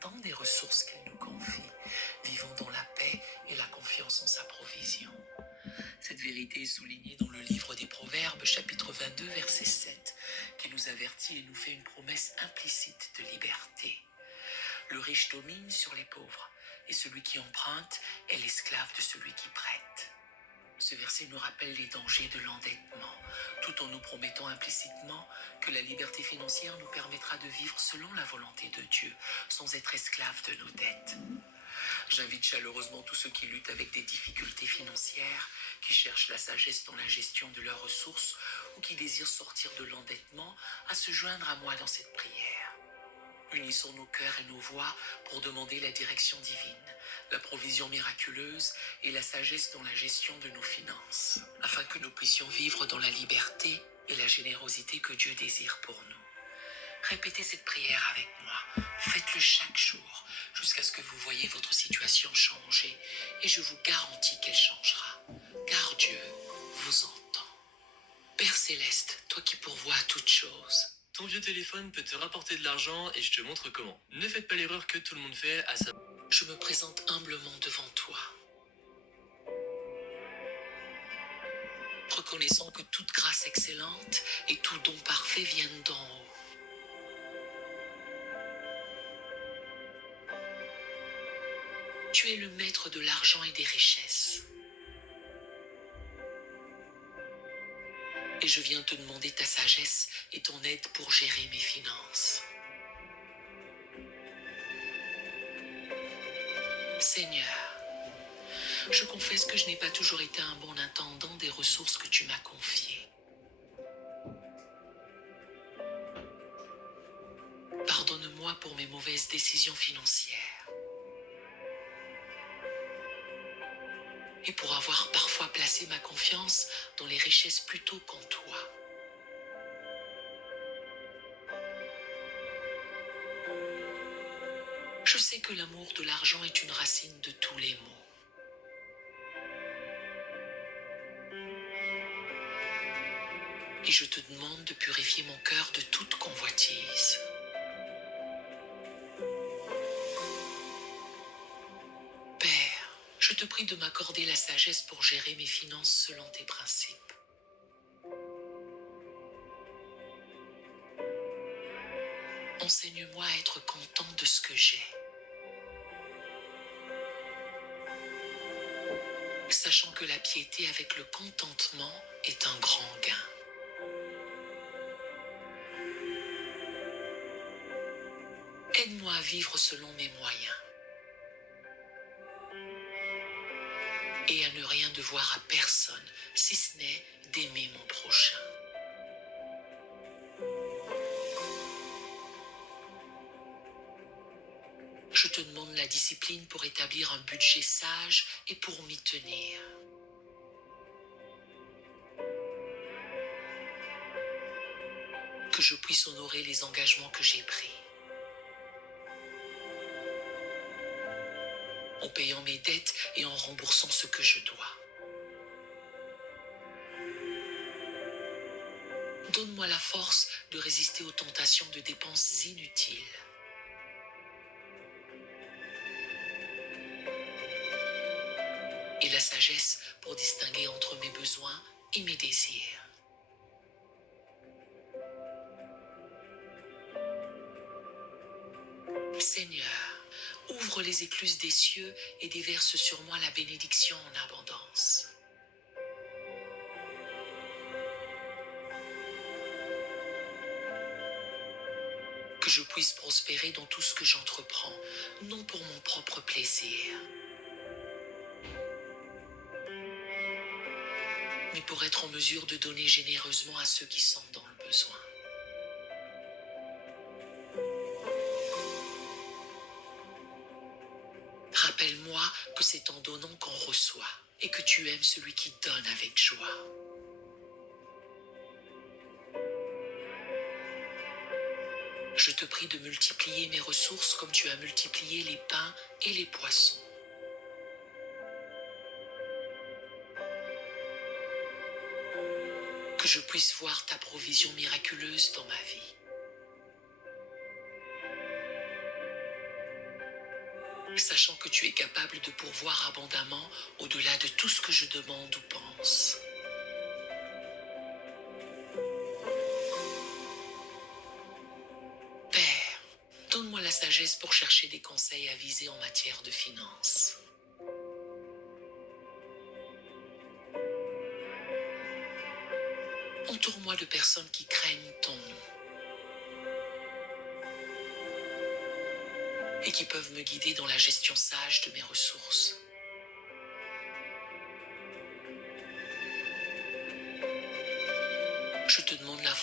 dépendants des ressources qu'il nous confie, vivant dans la paix et la confiance en sa provision. Cette vérité est soulignée dans le livre des Proverbes, chapitre 22, verset 7, qui nous avertit et nous fait une promesse implicite de liberté. Le riche domine sur les pauvres, et celui qui emprunte est l'esclave de celui qui prête. Ce verset nous rappelle les dangers de l'endettement, tout en nous promettant implicitement que la liberté financière nous permettra de vivre selon la volonté de Dieu, sans être esclaves de nos dettes. J'invite chaleureusement tous ceux qui luttent avec des difficultés financières, qui cherchent la sagesse dans la gestion de leurs ressources ou qui désirent sortir de l'endettement, à se joindre à moi dans cette prière. Unissons nos cœurs et nos voix pour demander la direction divine, la provision miraculeuse et la sagesse dans la gestion de nos finances, afin que nous puissions vivre dans la liberté et la générosité que Dieu désire pour nous. Répétez cette prière avec moi, faites-le chaque jour, jusqu'à ce que vous voyez votre situation changer, et je vous garantis qu'elle changera, car Dieu vous entend. Père Céleste, toi qui pourvois à toutes choses, Ton vieux téléphone peut te rapporter de l'argent et je te montre comment. Ne faites pas l'erreur que tout le monde fait, à savoir... je me présente humblement devant toi, reconnaissant que toute grâce excellente et tout don parfait viennent d'en haut. Tu es le maître de l'argent et des richesses. Et je viens te demander ta sagesse et ton aide pour gérer mes finances. Seigneur, je confesse que je n'ai pas toujours été un bon intendant des ressources que tu m'as confiées. Pardonne-moi pour mes mauvaises décisions financières et pour avoir parfois placé ma confiance dans les richesses plutôt qu'en toi. Je sais que l'amour de l'argent est une racine de tous les maux. Et je te demande de purifier mon cœur de toute convoitise. Père, je te prie de m'accorder la sagesse pour gérer mes finances selon tes principes. Enseigne-moi à être content de ce que j'ai, sachant que la piété avec le contentement est un grand gain. Aide-moi à vivre selon mes moyens et à ne rien devoir à personne, si ce n'est d'aimer mon prochain. Je te demande la discipline pour établir un budget sage et pour m'y tenir. Que je puisse honorer les engagements que j'ai pris, en payant mes dettes et en remboursant ce que je dois. Donne-moi la force de résister aux tentations de dépenses inutiles. Et la sagesse pour distinguer entre mes besoins et mes désirs. Seigneur, ouvre les écluses des cieux et déverse sur moi la bénédiction en abondance. Que je puisse prospérer dans tout ce que j'entreprends, non pour mon propre plaisir, mais pour être en mesure de donner généreusement à ceux qui sont dans le besoin. Rappelle-moi que c'est en donnant qu'on reçoit et que tu aimes celui qui donne avec joie. Je te prie de multiplier mes ressources comme tu as multiplié les pains et les poissons. Que je puisse voir ta provision miraculeuse dans ma vie. sachant que tu es capable de pourvoir abondamment au-delà de tout ce que je demande ou pense. Père, donne-moi la sagesse pour chercher des conseils avisés en matière de finances. Entoure-moi de personnes qui craignent ton nom et qui peuvent me guider dans la gestion sage de mes ressources. Je te demande la